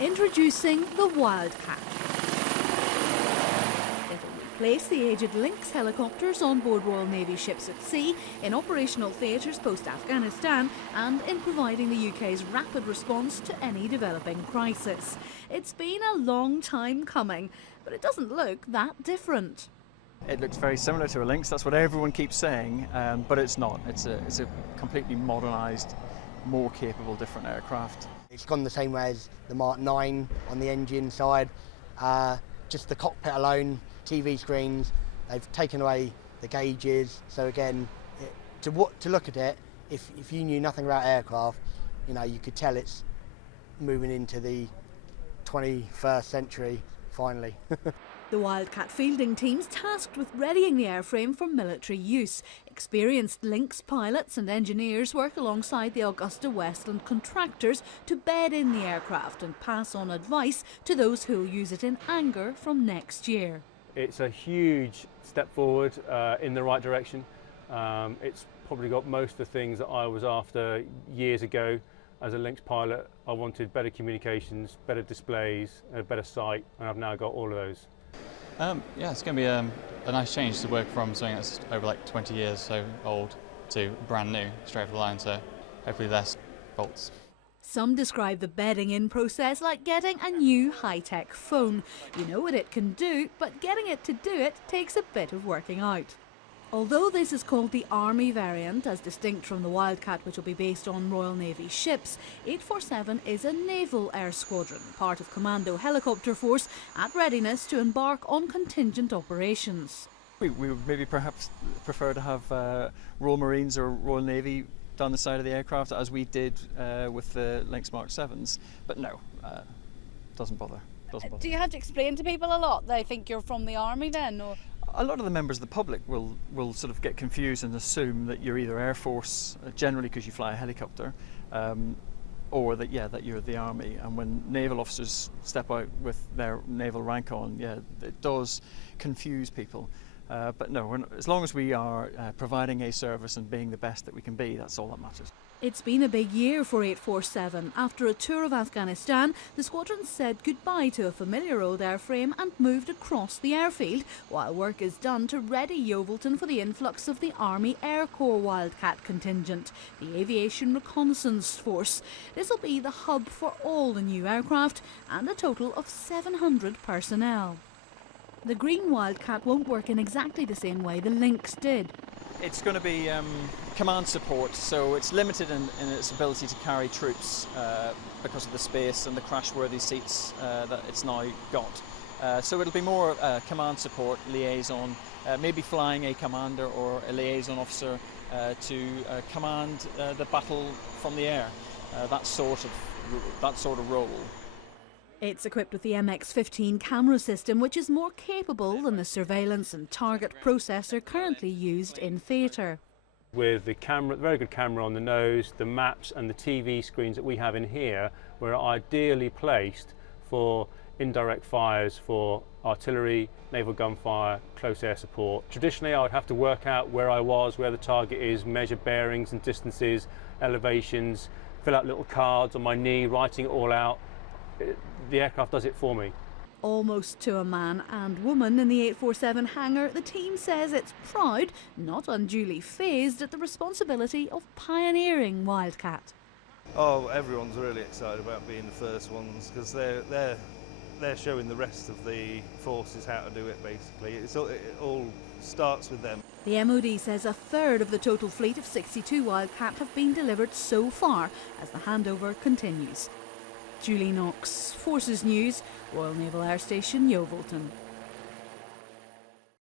Introducing the Wildcat. It'll replace the aged Lynx helicopters on board Royal Navy ships at sea, in operational theatres post-Afghanistan and in providing the UK's rapid response to any developing crisis. It's been a long time coming, but it doesn't look that different. It looks very similar to a Lynx, that's what everyone keeps saying, but it's not. It's a completely modernised, more capable, different aircraft. It's gone the same way as the Mark 9 on the engine side. Just the cockpit alone, TV screens, they've taken away the gauges. So again, to look at it, if you knew nothing about aircraft, you could tell it's moving into the 21st century finally. The Wildcat fielding team's tasked with readying the airframe for military use. Experienced Lynx pilots and engineers work alongside the Augusta Westland contractors to bed in the aircraft and pass on advice to those who'll use it in anger from next year. It's a huge step forward in the right direction. It's probably got most of the things that I was after years ago. As a Lynx pilot, I wanted better communications, better displays, a better sight, and I've now got all of those. Yeah, it's going to be a nice change to work from something that's over like 20 years so old to brand new, straight off the line, so hopefully less faults. Some describe the bedding in process like getting a new high-tech phone. You know what it can do, but getting it to do it takes a bit of working out. Although this is called the Army variant, as distinct from the Wildcat, which will be based on Royal Navy ships, 847 is a Naval Air Squadron, part of Commando Helicopter Force, at readiness to embark on contingent operations. We would maybe perhaps prefer to have Royal Marines or Royal Navy down the side of the aircraft, as we did with the Lynx Mark 7s, but no, doesn't bother. Do you have to explain to people a lot? They think you're from the Army then? Or? A lot of the members of the public will sort of get confused and assume that you're either Air Force, generally because you fly a helicopter, or that you're the Army. And when naval officers step out with their naval rank on, it does confuse people. But no, as long as we are providing a service and being the best that we can be, that's all that matters. It's been a big year for 847. After a tour of Afghanistan, the squadron said goodbye to a familiar old airframe and moved across the airfield, while work is done to ready Yeovilton for the influx of the Army Air Corps Wildcat contingent, the Aviation Reconnaissance Force. This will be the hub for all the new aircraft and a total of 700 personnel. The green Wildcat won't work in exactly the same way the Lynx did. It's going to be command support, so it's limited in its ability to carry troops because of the space and the crash-worthy seats that it's now got. So it'll be more command support, liaison, maybe flying a commander or a liaison officer to command the battle from the air, that sort of role. It's equipped with the MX-15 camera system, which is more capable than the surveillance and target processor currently used in theatre. With the camera, very good camera on the nose, the maps and the TV screens that we have in here were ideally placed for indirect fires for artillery, naval gunfire, close air support. Traditionally I would have to work out where I was, where the target is, measure bearings and distances, elevations, fill out little cards on my knee, writing it all out. The aircraft does it for me. Almost to a man and woman in the 847 hangar, the team says it's proud, not unduly phased, at the responsibility of pioneering Wildcat. Oh, everyone's really excited about being the first ones because they're showing the rest of the forces how to do it. Basically, it all starts with them. The MOD says a third of the total fleet of 62 Wildcat have been delivered so far, as the handover continues. Julie Knox, Forces News, Royal Naval Air Station, Yeovilton.